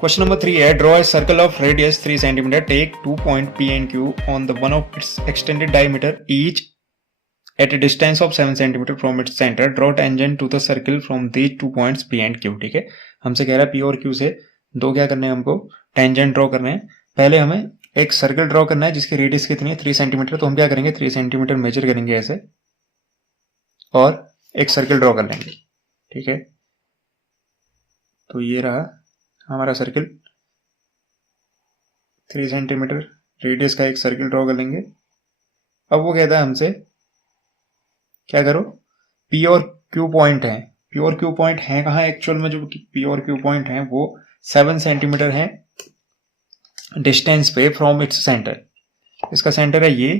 Question number 3 है, draw a circle of radius 3 centimetre, take 2 point P and Q on the one of its extended diameter each at a distance of 7 centimetre from its centre, draw tangent to the circle from these 2 points P and Q। ठीक है, हमसे कह रहा है P और Q से दो क्या करने हैं, हमको टेंजेंट ड्रॉ करने हैं। पहले हमें एक सर्कल ड्रॉ करना है जिसकी रेडियस कितनी है 3 सेंटीमीटर। तो हम क्या करेंगे, 3 सेंटीमीटर मेजर करेंगे ऐसे और एक सर्कल ड्रॉ कर लेंगे। ठीक है, तो ये रहा हमारा सर्किल, 3 सेंटीमीटर रेडियस का एक सर्किल ड्रॉ कर लेंगे। अब वो कहता है हमसे क्या करो, P और Q पॉइंट है। P और Q पॉइंट है कहाँ एक्चुअल में, जो P और Q पॉइंट है वो 7 सेंटीमीटर है डिस्टेंस पे फ्रॉम इट्स सेंटर। इसका सेंटर है ये,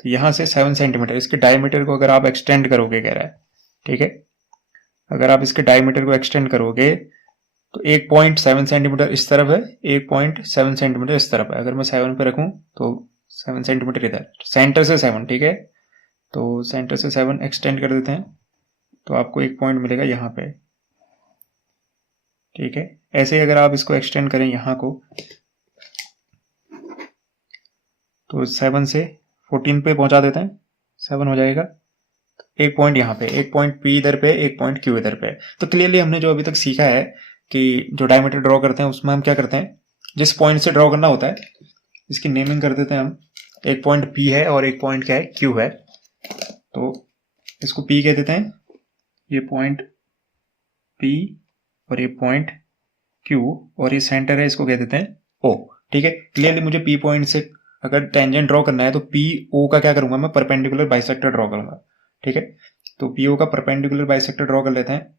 तो यहां से 7 सेंटीमीटर इसके डायमीटर को अगर आप एक्सटेंड करोगे, कह रहा है। ठीक है, अगर आप इसके डायमीटर को एक्सटेंड करोगे तो 1.7 सेंटीमीटर इस तरफ है, 1.7 सेंटीमीटर इस तरफ है। अगर मैं 7 पे रखूं तो 7 सेंटीमीटर इधर, सेंटर से 7। ठीक है, तो सेंटर से 7 एक्सटेंड कर देते हैं तो आपको एक पॉइंट मिलेगा यहाँ पे। ठीक है, ऐसे ही अगर आप इसको एक्सटेंड करें यहाँ को तो 7 से 14 पे पहुंचा देते हैं, 7 हो जाएगा। एक पॉइंट यहाँ पे, एक पॉइंट P इधर पे, एक पॉइंट Q इधर पे। तो क्लियरली हमने जो अभी तक सीखा है कि जो डायमीटर ड्रॉ करते हैं उसमें हम क्या करते हैं, जिस पॉइंट से ड्रॉ करना होता है इसकी नेमिंग कर देते हैं हम। एक पॉइंट P है और एक पॉइंट क्या है, Q है। तो इसको P कह देते हैं, ये पॉइंट P और ये पॉइंट Q, और ये सेंटर है, इसको कह देते हैं O। ठीक है, क्लियरली मुझे P पॉइंट से अगर टेंजेंट ड्रॉ करना है तो PO का क्या करूंगा, मैं परपेंडिकुलर बाइसेक्टर ड्रॉ करूंगा। ठीक है, तो PO का परपेंडिकुलर बाइसेक्टर ड्रॉ कर लेते हैं।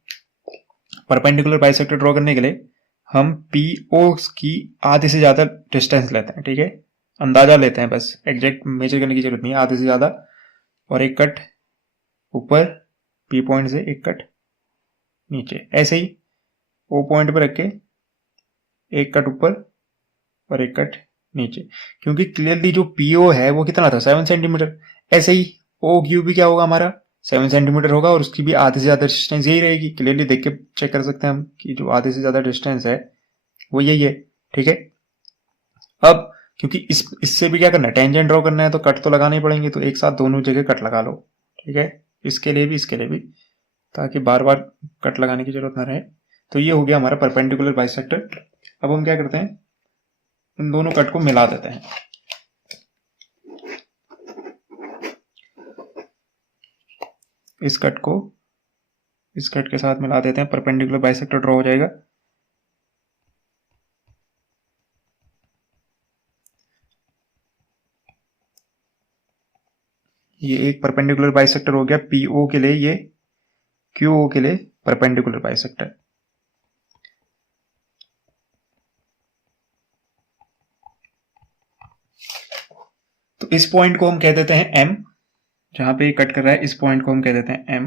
परपेंडिकुलर बाइसेक्टर ड्रॉ करने के लिए हम PO की आधे से ज्यादा डिस्टेंस लेते हैं। ठीक है, अंदाजा लेते हैं, बस एग्जैक्ट मेजर करने की जरूरत नहीं है, आधे से ज्यादा। और एक कट ऊपर P पॉइंट से, एक कट नीचे, ऐसे ही O पॉइंट पर रख के एक कट ऊपर और एक कट नीचे। क्योंकि क्लियरली जो PO है वो कितना था, 7 सेंटीमीटर। ऐसे ही OQ भी क्या होगा, हमारा 7 सेंटीमीटर होगा और उसकी भी आधे से ज्यादा डिस्टेंस यही रहेगी। क्लियरली देख के चेक कर सकते हैं हम कि जो आधे से ज्यादा डिस्टेंस है वो यही है। ठीक है, अब क्योंकि इससे भी क्या करना है, टेंजेंट ड्रॉ करना है तो कट तो लगाने ही पड़ेंगे, तो एक साथ दोनों जगह कट लगा लो। ठीक है, इसके लिए भी इसके लिए भी, ताकि बार बार कट लगाने की जरूरत ना रहे। तो ये हो गया हमारा परपेंडिकुलर बाइसेक्टर। अब हम क्या करते हैं, इन दोनों कट को मिला देते हैं। इस कट को इस कट के साथ मिला देते हैं, परपेंडिकुलर बाइसेक्टर ड्रॉ हो जाएगा। ये एक परपेंडिकुलर बाइसेक्टर हो गया PO के लिए, ये QO के लिए परपेंडिकुलर बाइसेक्टर। तो इस पॉइंट को हम कह देते हैं M, जहां पे कट कर रहा है इस पॉइंट को हम कह देते हैं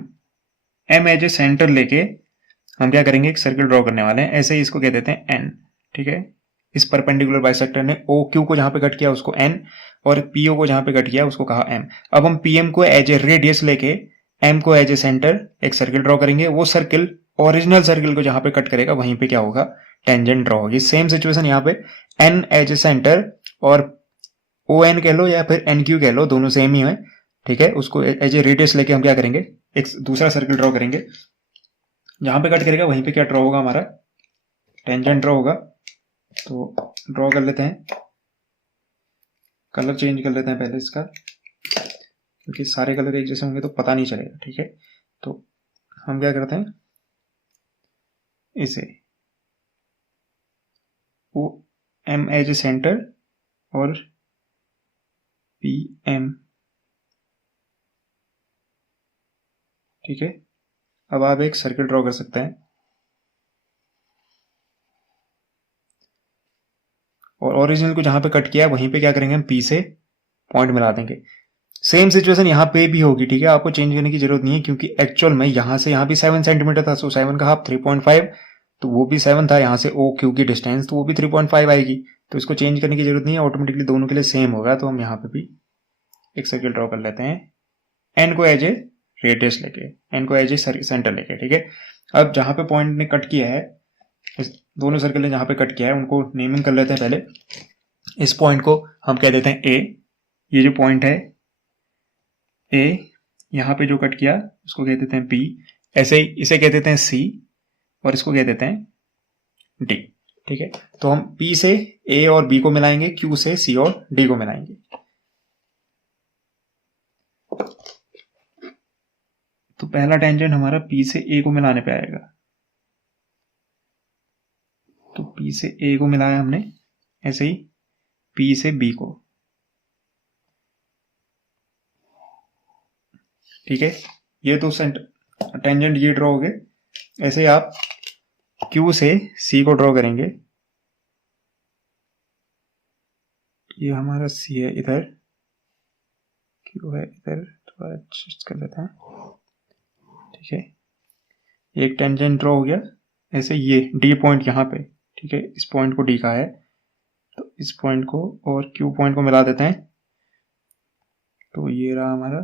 M एज ए सेंटर लेके हम क्या करेंगे, एक सर्कल ड्रॉ करने वाले हैं। ऐसे ही इसको कह देते हैं N। ठीक है, इस परपेंडिकुलर बाइसेक्टर ने OQ को जहां पे कट किया उसको N, और PO को जहां पे कट किया उसको कहा M। अब हम PM को एज ए रेडियस लेके M को एज ए सेंटर एक सर्किल ड्रॉ करेंगे। वो सर्किल ओरिजिनल सर्किल को जहां पे कट करेगा वहीं पे क्या होगा, टेंजेंट ड्रॉ होगी। सेम सिचुएशन यहाँ पे, N एज ए सेंटर और ON कह लो या फिर NQ कह लो, दोनों सेम ही है। ठीक है, उसको एज ए रेडियस लेके हम क्या करेंगे, एक दूसरा सर्किल ड्रॉ करेंगे। जहां पे कट करेगा वहीं पे क्या ड्रॉ होगा, हमारा टेंजेंट ड्रॉ होगा। तो ड्रॉ कर लेते हैं, कलर चेंज कर लेते हैं पहले इसका, क्योंकि सारे कलर एक जैसे होंगे तो पता नहीं चलेगा। ठीक है, तो हम क्या करते हैं, इसे वो M एज ए सेंटर और PM। ठीक है, अब आप एक सर्किल ड्रॉ कर सकते हैं और ओरिजिनल को जहां पे कट किया वहीं पे क्या करेंगे, हम P से पॉइंट मिला देंगे। सेम सिचुएशन यहाँ पे भी होगी। ठीक है, आपको चेंज करने की जरूरत नहीं है, क्योंकि एक्चुअल में यहां से यहाँ भी 7 सेंटीमीटर था, सो 7 का हाफ 3.5, तो वो भी 7 था। यहाँ से OQ की डिस्टेंस तो वो भी 3.5 आएगी। तो इसको चेंज करने की जरूरत नहीं है, ऑटोमेटिकली दोनों के लिए सेम होगा। तो हम यहाँ पे भी एक सर्किल ड्रॉ कर लेते हैं, N को एज ए रेडियस लेके, N को एज ए सेंटर लेके। ठीक है, अब जहां पे पॉइंट ने कट किया है दोनों सर्कल ने जहां पे कट किया है उनको नेमिंग कर लेते हैं पहले। इस पॉइंट को हम कह देते हैं ए, ये जो पॉइंट है ए, यहाँ पे जो कट किया उसको कह देते हैं पी, ऐसे ही इसे कह देते हैं सी और इसको कह देते हैं डी। ठीक है, तो हम पी से ए और बी को मिलाएंगे, क्यू से सी और डी को मिलाएंगे। तो पहला टेंजेंट हमारा पी से ए को मिलाने पे आएगा। तो पी से ए को मिलाया हमने, ऐसे ही पी से बी को। ठीक है, ये तो टेंजेंट ये ड्रॉ हो गए। ऐसे आप क्यू से सी को ड्रॉ करेंगे। ये हमारा सी है इधर, क्यू है इधर, थोड़ा एडजस्ट कर लेते हैं। ठीक है, एक टेंजेंट ड्रॉ हो गया। ऐसे ये डी पॉइंट यहाँ पे, ठीक है, इस पॉइंट को डी कहा है, तो इस पॉइंट को और क्यू पॉइंट को मिला देते हैं। तो ये रहा हमारा,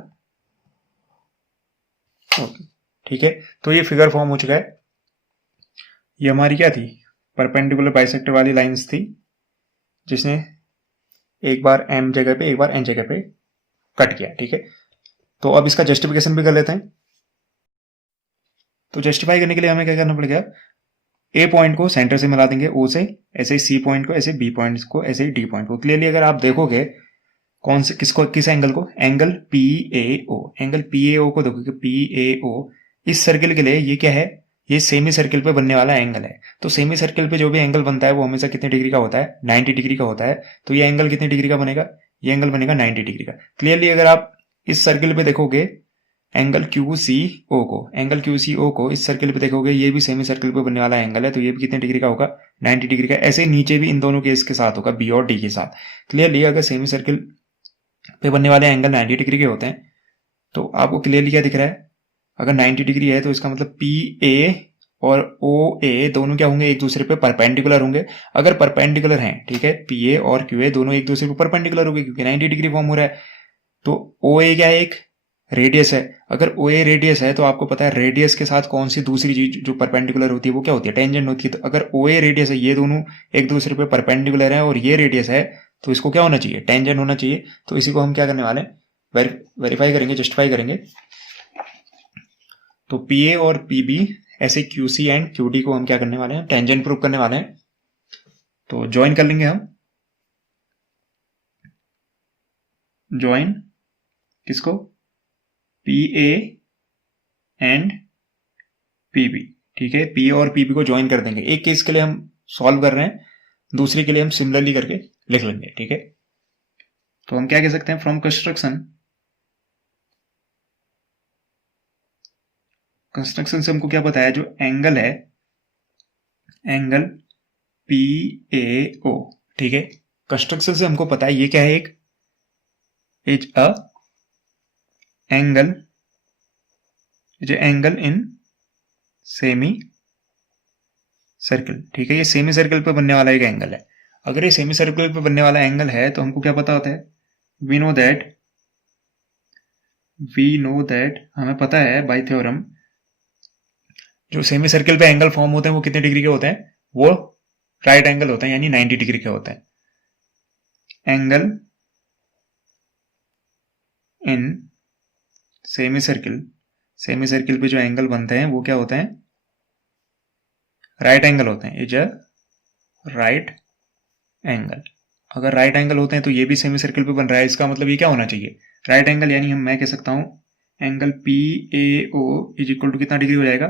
ओके। ठीक है, तो ये फिगर फॉर्म हो चुका है। ये हमारी क्या थी, परपेंडिकुलर बाइसेक्टर वाली लाइंस थी, जिसने एक बार एम जगह पे एक बार एन जगह पे कट किया। ठीक है, तो अब इसका जस्टिफिकेशन भी कर लेते हैं। तो जस्टिफाई करने के लिए हमें क्या करना पड़ेगा, ए पॉइंट को सेंटर से मिला देंगे ओ से, ऐसे सी पॉइंट को, ऐसे बी पॉइंट को, ऐसे डी पॉइंट को। क्लियरली अगर आप देखोगे कौन से किस एंगल को, angle P A O, angle P A O को देखोगे, पी ए ओ इस सर्किल के लिए ये क्या है, ये सेमी सर्किल पे बनने वाला एंगल है। तो सेमी सर्किल पे जो भी एंगल बनता है वो हमेशा कितने डिग्री का होता है, 90 डिग्री का होता है। तो ये एंगल कितने डिग्री का बनेगा, ये एंगल बनेगा 90 डिग्री का। क्लियरली अगर आप इस सर्किल पे देखोगे एंगल क्यू सी ओ को, एंगल क्यू सी ओ को इस सर्किल पे देखोगे, ये भी सेमी सर्किल पे बनने वाला एंगल है, तो ये भी कितने डिग्री का होगा, 90 डिग्री का। ऐसे नीचे भी इन दोनों केस के साथ होगा, बी और डी के साथ। क्लियरली अगर सेमी सर्किल पे बनने वाले एंगल 90 डिग्री के होते हैं, तो आपको क्लियरली क्या दिख रहा है, अगर 90 डिग्री है तो इसका मतलब पी ए और ओ ए दोनों क्या होंगे, एक दूसरे पे परपेंडिकुलर होंगे। अगर परपेंडिकुलर हैं, ठीक है, पी ए और क्यू ए दोनों एक दूसरे पे परपेंडिकुलर होंगे, क्योंकि 90 डिग्री फॉर्म हो रहा है। तो ओ ए क्या है, एक रेडियस है। अगर ओ ए रेडियस है तो आपको पता है रेडियस के साथ कौन सी दूसरी चीज जो परपेंडिकुलर होती है वो क्या होती है, टेंजेंट होती है। तो अगर ओ ए रेडियस है, ये दोनों एक दूसरे पे परपेंडिकुलर है और ये रेडियस है, तो इसको क्या होना चाहिए, टेंजेंट होना चाहिए। तो इसी को हम क्या करने वाले हैं, वेरीफाई करेंगे, जस्टिफाई करेंगे। तो पी ए और पी बी, ऐसे Q C and Q D को हम क्या करने वाले हैं, टेंजेंट प्रूव करने वाले हैं। तो ज्वाइन कर लेंगे हम, ज्वाइन किसको, P A and P B. ठीक है, पी और पी बी को ज्वाइन कर देंगे। एक केस के लिए हम सॉल्व कर रहे हैं, दूसरे के लिए हम सिमिलरली करके लिख लेंगे। ठीक है, तो हम क्या कह सकते हैं, फ्रॉम कंस्ट्रक्शन से हमको क्या पता है, जो एंगल है, एंगल पी ए ओ, ठीक है, कंस्ट्रक्शन से हमको पता है ये क्या है, एक इज अ एंगल, जो एंगल इन सेमी सर्कल। ठीक है, ये सेमी सर्कल पे बनने वाला एक एंगल है। अगर ये सेमी सर्कल पे बनने वाला एंगल है तो हमको क्या पता होता है, वी नो दैट हमें पता है बाय थ्योरम, जो सेमी सर्कल पे एंगल फॉर्म होते हैं वो कितने डिग्री के होते हैं, वो राइट एंगल होते हैं, यानी 90 डिग्री के होते हैं। एंगल इन सेमी सर्कल पे जो एंगल बनते हैं वो क्या होते हैं, राइट एंगल होते हैं, इज अ राइट एंगल। अगर राइट एंगल होते हैं तो ये भी सेमी सर्कल पे बन रहा है, इसका मतलब ये क्या होना चाहिए, राइट एंगल। यानी मैं कह सकता हूं angle P A O is equal to कितना डिग्री हो जाएगा,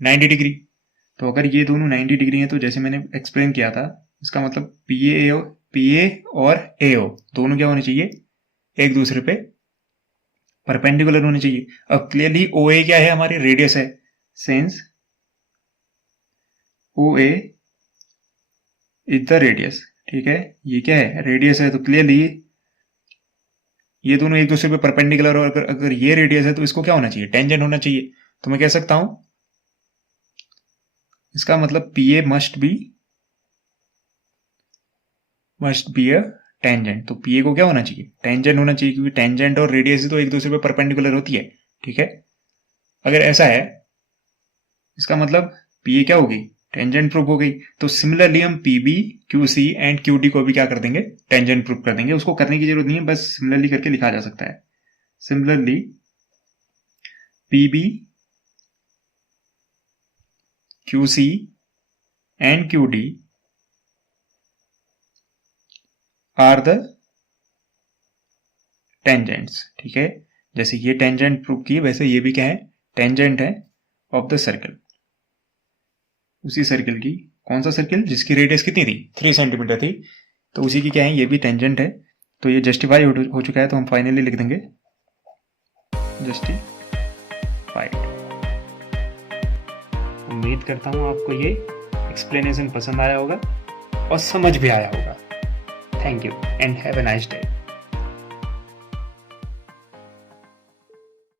90 डिग्री। तो अगर ये दोनों 90 डिग्री हैं तो जैसे मैंने एक्सप्लेन किया था, इसका मतलब पी ए और ए ओ दोनों क्या होने चाहिए, एक दूसरे पे परपेंडिकुलर होने चाहिए। अब क्लियरली ओ ए क्या है, हमारी रेडियस है, since O A is the radius. ठीक है, ये क्या है, रेडियस है। तो क्लियरली ये दोनों एक दूसरे पे परपेंडिकुलर, और अगर ये रेडियस है तो इसको क्या होना चाहिए, टेंजेंट होना चाहिए। तो मैं कह सकता हूं इसका मतलब P A must be a tangent. तो पी ए को क्या होना चाहिए, टेंजेंट होना चाहिए, क्योंकि टेंजेंट और रेडियस तो एक दूसरे पे परपेंडिकुलर होती है। ठीक है, अगर ऐसा है इसका मतलब पी ए क्या होगी, टेंजेंट प्रूफ हो गई। तो सिमिलरली हम पीबी, क्यूसी एंड क्यूडी को भी क्या कर देंगे, टेंजेंट प्रूफ कर देंगे। उसको करने की जरूरत नहीं है, बस सिमिलरली करके लिखा जा सकता है। Similarly P B, Q C and Q D are the tangents. ठीक है, जैसे ये टेंजेंट प्रूफ की, वैसे ये भी क्या है, टेंजेंट है ऑफ द सर्कल। उसी सर्कल की, कौन सा सर्कल, जिसकी रेडियस कितनी थी, 3 सेंटीमीटर थी, तो उसी की क्या है, ये भी टेंजेंट है। तो ये जस्टिफाई हो चुका है, तो हम फाइनली लिख देंगे जस्टिफाइड। उम्मीद करता हूँ आपको ये एक्सप्लेनेशन पसंद आया होगा और समझ भी आया होगा। Thank you and have a nice day.